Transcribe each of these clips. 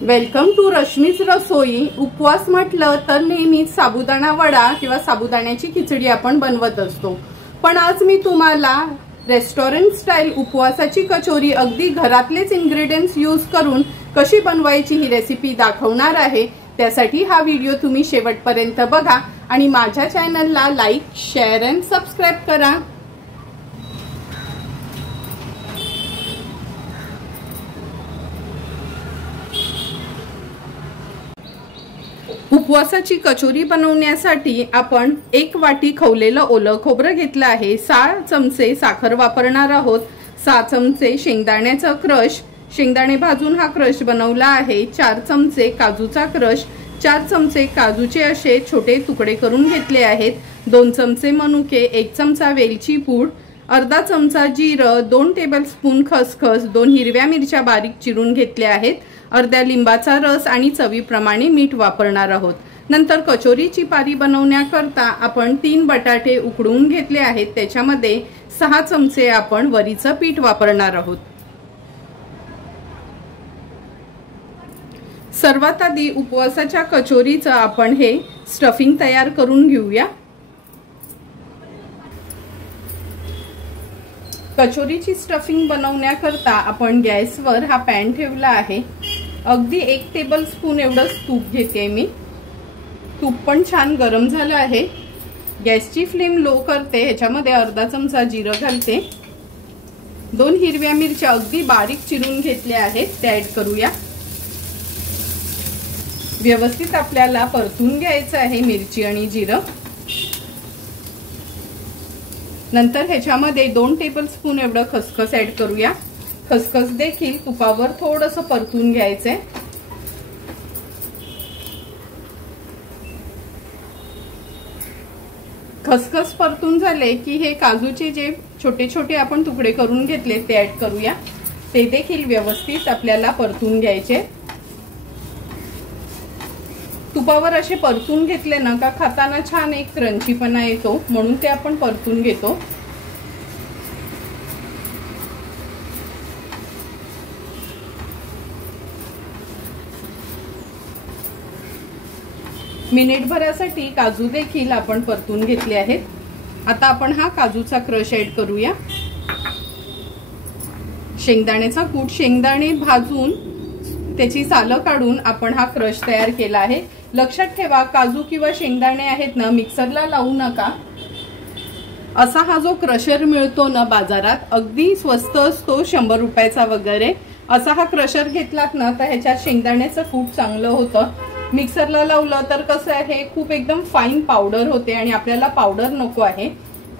Welcome to Rashmi's रसोई। उपवास म्हटलं तर नेहमीच साबुदाणा वडा किंवा साबुदाण्याची खिचडी आपण बनवत असतो, पण आज मी तुम्हाला रेस्टॉरंट स्टाईल उपवासाची कचोरी अगदी घरातलेच इन्ग्रेडियंट्स यूज करून कशी बनवायची ही रेसिपी दाखवणार आहे। त्यासाठी हा व्हिडिओ तुम्ही शेवटपर्यंत बघा आणि माझ्या चॅनलला लाईक, शेअर आणि सबस्क्राइब करा। उपवासाची कचोरी बनवण्यासाठी आपण 1 वाटी खवलेलं ओलं खोबरं घेतलं आहे। 6 चमचे साखर वापरणार आहोत। 6 चमचे शेंगदाण्याचा क्रश, शेंगदाणे भाजून हा क्रश बनवला आहे। 4 चमचे काजूचा क्रश, 4 चमचे काजूचे असे छोटे तुकडे करून घेतले आहेत। 2 चमचे मनुके, 1 चमचा वेलची पूड, अर्धा चमचा जिरं, 2 टेबलस्पून खसखस, 2 हिरव्या मिरच्या बारीक चिरून घेतल्या आहेत, अर्ध्या लिंबाचा रस आणि चवीप्रमाणे मीठ वापरणार आहोत। नंतर कचोरीची पारी बनवण्याकरता आपण 3 बटाटे उकडवून घेतले आहेत। त्याच्यामध्ये 6 चमचे आपण वरीचं पीठ वापरणार आहोत। सर्वात आधी उपवासाच्या कचोरीचं आपण हे स्टफिंग तयार करून घेऊया। कचोरीची स्टफिंग बनवण्याकरता आपण गॅसवर हा पॅन ठेवला आहे। अगदी 1 टेबलस्पून एवढं तूप घेते मी। तूप पण छान गरम झालं आहे। गॅसची फ्लेम लो करते। ह्याच्यामध्ये अर्धा चमचा जिरं घालते। 2 हिरव्या मिरच्या अगदी बारीक चिरून घेतल्या आहेत, त्या ऍड करूया। व्यवस्थित आपल्याला परतून घ्यायचं आहे मिरची आणि जिरं। नंतर ह्याच्यामध्ये 2 टेबलस्पून एवढं खसखस ऍड करूया। खसखस देखील तुपावर थोडंसं परतून घ्यायचंय। खसखस परतून झाले की हे काजूचे जे छोटे छोटे आपण तुकडे करून घेतले ते ऍड करूया। ते देखील व्यवस्थित आपल्याला परतून घ्यायचे। तुपावर असे परतून घेतले ना का खाताना छान एक क्रंचीपणा येतो, म्हणून ते आपण परतून घेतो। मिनिटभरासाठी काजू देखील आपण परतून घेतले आहेत। आता आपण हा काजूचा क्रश ऍड करूया। शेंगदाण्याचा कूट, शेंगदाणे भाजून त्याची सालं काढून आपण हा क्रश तयार केला आहे। लक्षात ठेवा, काजू किंवा शेंगदाणे आहेत ना मिक्सरला लावू नका। असा हा जो क्रशर मिळतो ना बाजारात, अगदी स्वस्त असतो, 100 रुपयाचा वगैरे। असा हा क्रशर घेतलात ना तर ह्याच्यात शेंगदाण्याचं कूट चांगलं होतं। मिक्सरला लावलं तर कसं आहे, खूप एकदम फाईन पावडर होते आणि आपल्याला पावडर नको आहे।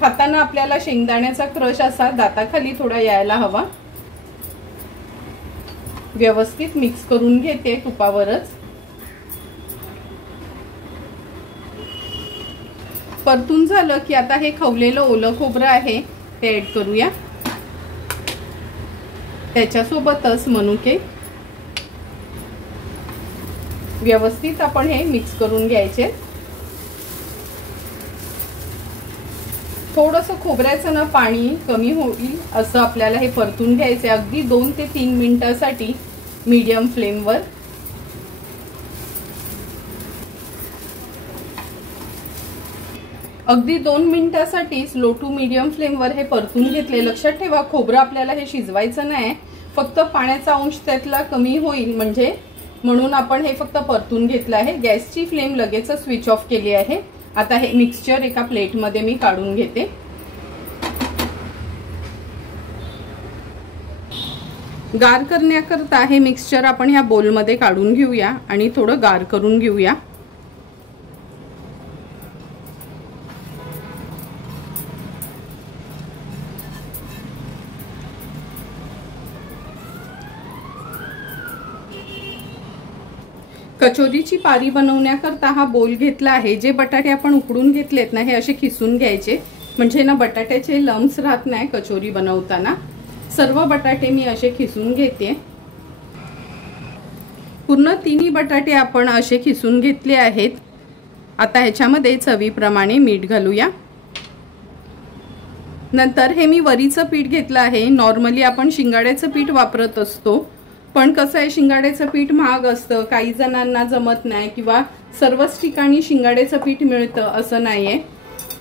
खाताना आपल्याला शेंगदाण्याचा क्रश असा दाताखाली थोडा यायला हवा। व्यवस्थित मिक्स करून घेते तुपावरच। परतून झालं की आता हे खवलेलं ओलं खोबरं आहे ते ऍड करूया। त्याच्यासोबतच मनुके व्यवस्थित आपण हे मिक्स करून घ्यायचे। थोडंसं खोबऱ्याचं ना पाणी कमी होईल असं आपल्याला हे परतून घ्यायचे। अगदी 2 ते 3 मिनिटांसाठी मीडियम फ्लेमवर। अगदी 2 मिनिटांसाठी लो टू मीडियम फ्लेमवर हे परतून घेतले। लक्षात ठेवा, खोबरं आपल्याला हे शिजवायचं नाही, फक्त पाण्याचा अंश त्यातला कमी होईल म्हणून आपण हे फक्त परतून घेतलं आहे। गॅसची फ्लेम लगेच स्विच ऑफ केली आहे। आता हे मिक्सचर एका प्लेटमध्ये मी काढून घेते। गार करण्याकरता हे मिक्सचर आपण ह्या बोलमध्ये काढून घेऊया आणि थोडं गार करून घेऊया। कचोरीची पारी बनवण्याकरता हा बोल घेतला आहे। जे बटाटे आपण उकडून घेतलेत ना हे असे खिसून घ्यायचे, म्हणजे ना बटाट्याचे लम्स राहत नाही कचोरी बनवताना। सर्व बटाटे मी असे खिसून घेते। पूर्ण 3 बटाटे आपण असे खिसून घेतले आहेत। आता ह्याच्यामध्ये चवीप्रमाणे मीठ घालूया। नंतर हे मी वरीचं पीठ घेतलं आहे। नॉर्मली आपण शिंगाड्याचं पीठ वापरत असतो, पण कसं आहे, शिंगाड्याचं पीठ महाग असतं, काही जणांना जमत नाही किंवा सर्वच ठिकाणी शिंगाड्याचं पीठ मिळतं असं नाहीये,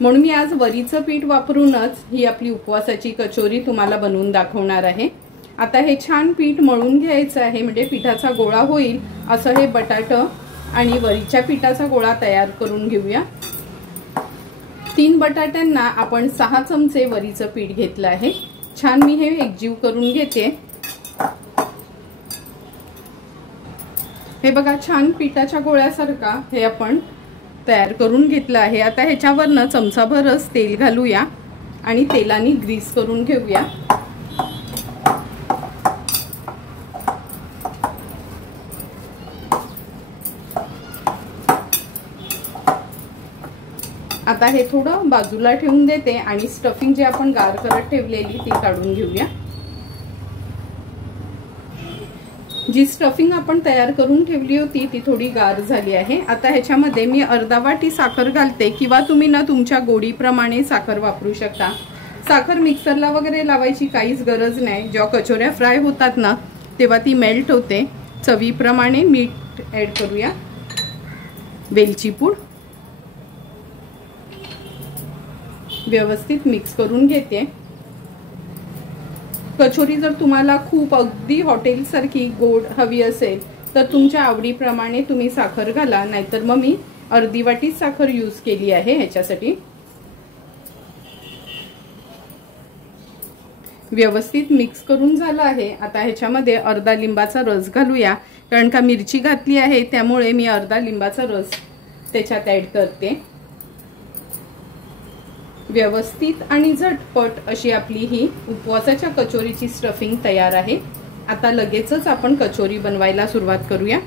म्हणून मी आज वरीचं पीठ वापरूनच ही आपली उपवासाची कचोरी तुम्हाला बनवून दाखवणार आहे। आता हे छान पीठ मळून घ्यायचं आहे, म्हणजे पिठाचा गोळा होईल असं हे बटाटा आणि वरीच्या पिठाचा गोळा तयार करून घेऊया। 3 बटाट्यांना आपण 6 चमचे वरीचं पीठ घेतलं आहे। छान मी हे एकजीव करून घेते। हे बघा, छान पिठाच्या गोळ्यासारखा हे आपण तयार करून घेतलं आहे। आता ह्याच्यावरनं चमचाभरच तेल घालूया आणि तेलाने ग्रीस करून घेऊया। आता हे थोडं बाजूला ठेवून देते आणि स्टफिंग जे आपण गार करत ठेवलेली ती काढून घेऊया। जी स्टफिंग आपण तयार करून ठेवली होती ती थोडी गार झाली आहे। आता ह्याच्यामध्ये मी अर्धा वाटी साखर घालते, किंवा तुम्ही ना तुमच्या गोडीप्रमाणे साखर वापरू शकता। साखर मिक्सरला वगैरे लावायची काहीच गरज नाही, जेव्हा कचोऱ्या फ्राय होतात ना तेव्हा ती मेल्ट होते। चवीप्रमाणे मीठ ऍड करूया, वेलची पूड, व्यवस्थित मिक्स करून घेते। कचोरी जर तुम्हाला खूप अगदी हॉटेल सारखी गोड हवी असेल तर तुमच्या आवडीप्रमाणे तुम्ही साखर घाला, नाहीतर मग मी अर्धी वाटी साखर यूज केली आहे ह्याच्यासाठी। व्यवस्थित मिक्स करून झालं आहे। आता ह्याच्यामध्ये अर्धा लिंबाचा रस घालूया, कारण का मिरची घातली आहे त्यामुळे मी अर्धा लिंबाचा रस त्याच्यात ऍड करते। व्यवस्थित आणि झटपट अशी आपली ही उपवासाच्या कचोरीची स्टफिंग तयार आहे। आता लगेचच आपण कचोरी बनवायला सुरुवात करूया।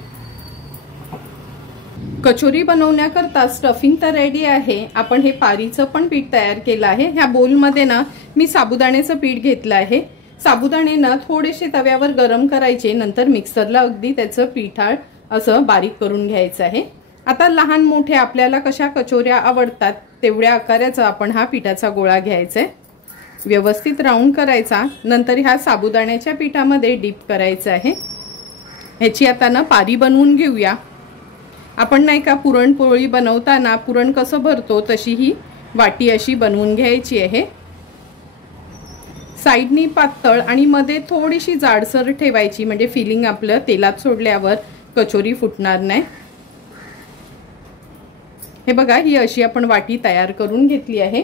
कचोरी बनवण्याकरता स्टफिंग तर रेडी आहे। आपण हे पारीचं पण पीठ तयार केलं आहे। ह्या बोलमध्ये ना मी साबुदाण्याचं पीठ घेतलं आहे। साबुदाणे ना थोडेसे तव्यावर गरम करायचे, नंतर मिक्सरला अगदी त्याचं पिठाळ असं बारीक करून घ्यायचं आहे। आता लहान मोठे आपल्याला कशा कचोऱ्या आवडतात तेवढ्या आकाराचा आपण हा पिठाचा गोळा घ्यायचा आहे, व्यवस्थित राऊंड करायचा, नंतर ह्या साबुदाण्याच्या पिठामध्ये डीप करायचं आहे। ह्याची आता ना पारी बनवून घेऊया। आपण नाही का पुरणपोळी बनवताना पुरण कसं भरतो तशी ही वाटी अशी बनवून घ्यायची आहे। साइडनी पातळ आणि मध्ये थोडीशी जाडसर ठेवायची, म्हणजे फिलिंग आपलं तेलात सोडल्यावर कचोरी फुटणार नाही। हे बघा, ही अशी आपण वाटी तयार करून घेतली आहे।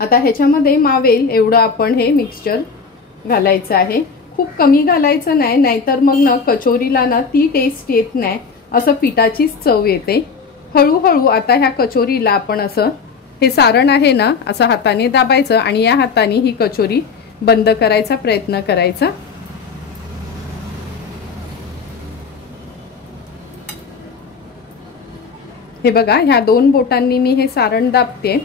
आता ह्याच्यामध्ये मावेल एवढं आपण हे मिक्सचर घालायचं आहे। खूप कमी घालायचं नाही, नाहीतर मग ना कचोरीला ना ती टेस्ट येत नाही, असं पिठाचीच चव येते। हळूहळू आता ह्या कचोरीला आपण असं हे सारण आहे ना असं हाताने दाबायचं आणि या हाताने ही कचोरी बंद करायचा प्रयत्न करायचा। हे बघा, ह्या 2 बोटांनी मी हे सारण दाबते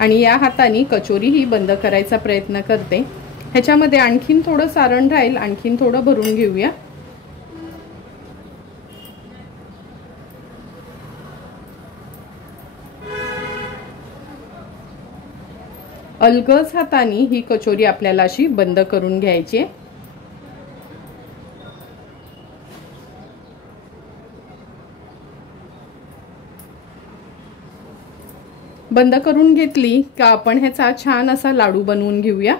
आणि या हाताने कचोरी ही बंद करायचा प्रयत्न करते। ह्याच्यामध्ये आणखीन थोडं सारण राहील, आणखीन थोडं भरून घेऊया। अलगद हाताने ही कचोरी आपल्याला अशी बंद करून घ्यायची आहे। बंद करून घेतली का आपण ह्याचा छान असा लाडू बनवून घेऊया।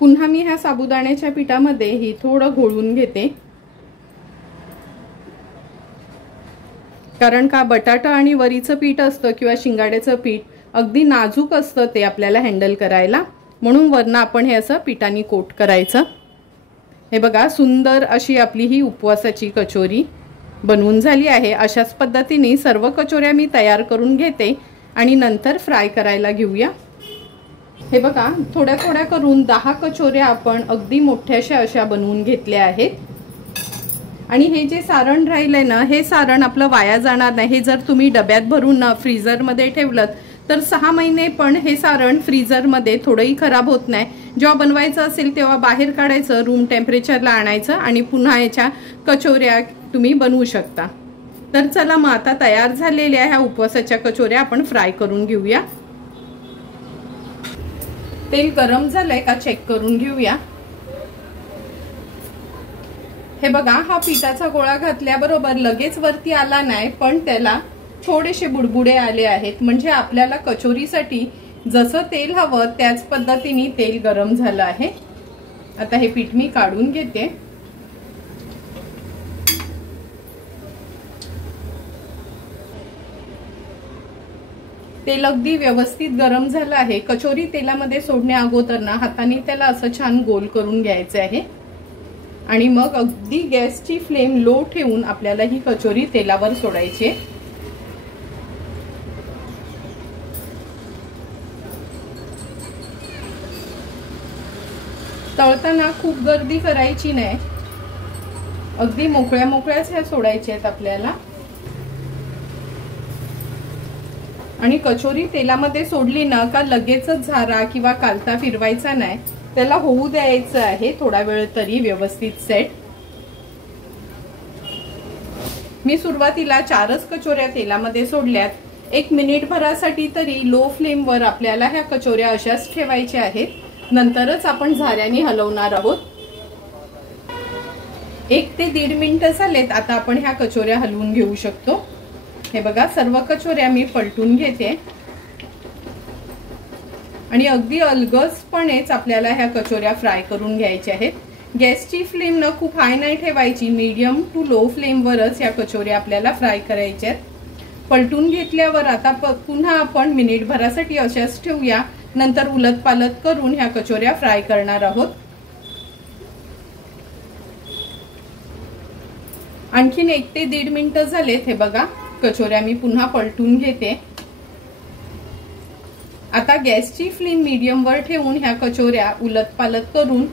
पुन्हा मी ह्या साबुदाण्याच्या पिठामध्ये ही थोडं घोळून घेते, कारण का बटाटा आणि वरीचं पीठ असतं किंवा शिंगाड्याचं पीठ अगदी नाजूक असतं ते आपल्याला हँडल करायला, म्हणून वरनं आपण हे असं पिठाने कोट करायचं। हे बघा, सुंदर अशी आपली ही उपवासाची कचोरी बनवून झाली आहे। अशाच पद्धतीने सर्व कचोऱ्या मी तयार करून घेते आणि नंतर फ्राय करायला घेऊया। हे बघा, थोड्या थोड्या करून 10 कचोऱ्या आपण अगदी मोठ्याशा अशा बनवून घेतल्या आहेत। आणि हे जे सारण राहिलंय ना, हे सारण आपलं वाया जाणार नाही। हे जर तुम्ही डब्यात भरून फ्रीजर मध्ये ठेवलं तर 6 महिने पण हे सारण फ्रीजर मध्ये थोडंही खराब होत नाही। जेव्हा बनवायचं असेल तेव्हा बाहेर काढायचं, रूम टेम्परेचरला आणायचं आणि पुन्हा याच्या कचोऱ्या तुम्ही बनवू शकता। तर चला मग आता तयार झालेल्या ह्या उपवासाच्या कचोऱ्या आपण फ्राय करून घेऊया। तेल गरम झालंय का चेक करून घेऊया। हे बघा, हा पिठाचा गोळा घातल्याबरोबर लगेच वरती आला नाही, पण त्याला थोडेसे बुडबुडे आले आहेत, म्हणजे आपल्याला कचोरीसाठी जसं तेल हवं त्याच पद्धतीने तेल गरम झालं आहे। आता हे पीठ मी काढून घेते। तेल अगदी व्यवस्थित गरम झालं आहे। कचोरी तेलामध्ये सोडण्या अगोदर ना हाताने त्याला असं छान गोल करून घ्यायचं आहे आणि मग अगदी गॅसची फ्लेम लो ठेवून आपल्याला ही कचोरी तेलावर सोडायची आहे। तळताना खूप गर्दी करायची नाही, अगदी मोकळ्या मोकळ्याच ह्या सोडायच्या आहेत आपल्याला। आणि कचोरी तेलामध्ये सोडली ना का लगेचच झारा किंवा कालता फिरवायचा नाही, त्याला होऊ द्यायचं आहे थोडा वेळ तरी व्यवस्थित सेट। मी सुरुवातीला 4च कचोऱ्या तेलामध्ये सोडल्यात। 1 मिनिट भरासाठी तरी लो फ्लेम वर आपल्याला ह्या कचोऱ्या अशाच ठेवायच्या आहेत, नंतरच आपण झाऱ्याने हलवणार आहोत। 1 ते 1.5 मिनिट झालेत। आता आपण ह्या कचोऱ्या हलवून घेऊ शकतो। हे बघा, सर्व कचोऱ्या मी पलटून घेते आणि अगदी अलगदपणेच आपल्याला ह्या कचोऱ्या फ्राय करून घ्यायच्या आहेत। गॅसची फ्लेम न खूप हाय नाही ठेवायची, मीडियम टू लो फ्लेम वरच ह्या कचोऱ्या आपल्याला फ्राय करायच्या आहेत। पलटून घेतल्यावर आता पुन्हा आपण मिनिट भरासाठी अशाच ठेवूया, नंतर उलट पालट करून ह्या कचोऱ्या फ्राय करणार आहोत। आणखीन 1 ते 1.5 मिनिट झालेत। हे बघा, कचोऱ्या मी पुन्हा पलटून घेते। आता गॅसची फ्लेम मीडियम वर ठेवून ह्या कचोऱ्या उलट पालट करून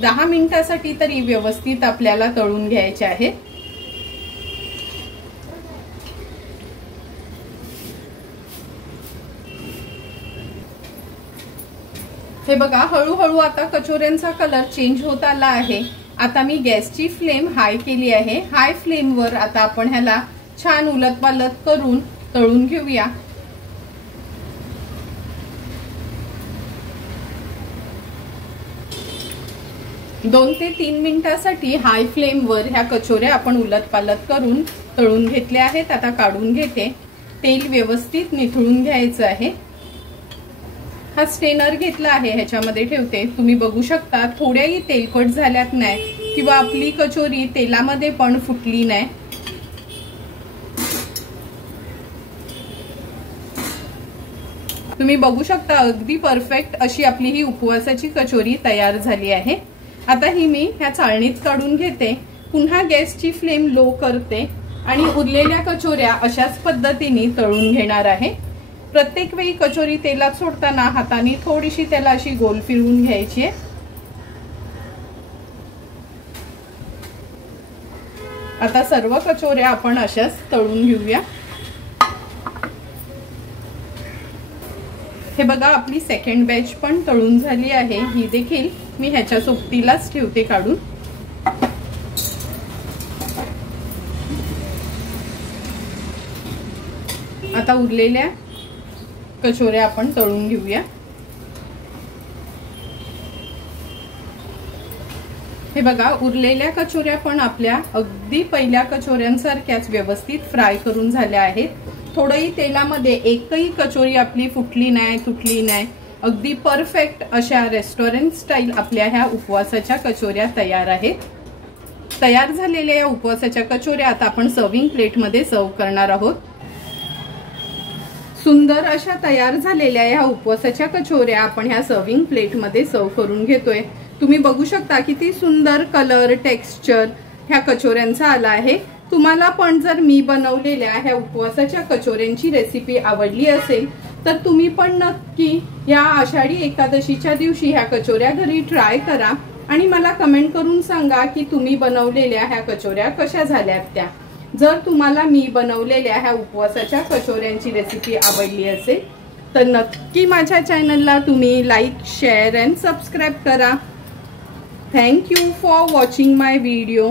10 मिनिटासाठी तरी व्यवस्थित आपल्याला तळून घ्यायच्या आहेत। हे बघा, हळूहळू आता कचोऱ्यांचा कलर चेंज होत आला आहे। आता मी गॅसची फ्लेम हाय केली आहे। हाय फ्लेम वर आता आपण ह्याला छान उलट पालट करून तळून घेऊया। दोन ते 3 मिनिटासाठी हाय फ्लेम वर ह्या कचोऱ्या आपण उलट पालट करून तळून घेतल्या आहेत। आता काढून घेते। तेल व्यवस्थित निथळून घ्यायचं आहे। हा स्टेनर घेतला आहे, ह्याच्यामध्ये ठेवते। तुम्ही बघू शकता थोड्याही तेलकट झाल्यात नाही किंवा आपली कचोरी तेलामध्ये पण फुटली नाही। तुम्ही बघू शकता अगदी परफेक्ट अशी आपली ही उपवासाची कचोरी तयार झाली आहे। आता ही मी ह्या चाळणीत काढून घेते। पुन्हा गॅसची फ्लेम लो करते आणि उरलेल्या कचोऱ्या अशाच पद्धतीने तळून घेणार आहे। प्रत्येक वेळी कचोरी तेलात सोडताना हाताने थोडीशी त्याला अशी गोल फिरवून घ्यायची आहे। आता सर्व कचोऱ्या आपण अशाच तळून घेऊया। हे बघा, आपली सेकंड बॅच पण तळून झाली आहे। ही देखील मी ह्याच्या सोबतीलाच ठेवते काढून। आता उरलेल्या कचोऱ्या आपण तळून घेऊया। हे बघा, उरलेल्या कचोऱ्या पण आपल्या अगदी पहिल्या कचोऱ्यांसारख्याच व्यवस्थित फ्राय करून झाल्या आहेत। थोडंही तेलामध्ये एकही कचोरी आपली फुटली नाही, तुटली नाही। अगदी परफेक्ट अशा रेस्टॉरंट स्टाईल आपल्या ह्या उपवासाच्या कचोऱ्या तयार आहेत। तयार झालेल्या या उपवासाच्या कचोऱ्या आता आपण सर्विंग प्लेटमध्ये सर्व करणार आहोत। सुंदर अशा तयार झालेल्या या उपवासाच्या कचोऱ्या आपण ह्या सर्विंग प्लेटमध्ये सर्व करून घेतोय। तुम्ही बघू शकता किती सुंदर कलर टेक्स्चर ह्या कचोऱ्यांचा आला आहे। तुम्हाला पण जर मी बनवलेल्या ह्या उपवासाच्या कचोऱ्यांची रेसिपी आवडली असेल तर तुम्ही पण नक्की या आषाढी एकादशीच्या दिवशी ह्या कचोऱ्या घरी ट्राय करा आणि मला कमेंट करून सांगा की तुम्ही बनवलेल्या ह्या कचोऱ्या कशा झाल्यात त्या। जर तुम्हाला मी बनवलेल्या ह्या उपवासाच्या कचोऱ्यांची रेसिपी आवडली असेल तर नक्की माझ्या चॅनलला तुम्ही लाईक, शेअर अँड सबस्क्राईब करा। Thank you for watching my video.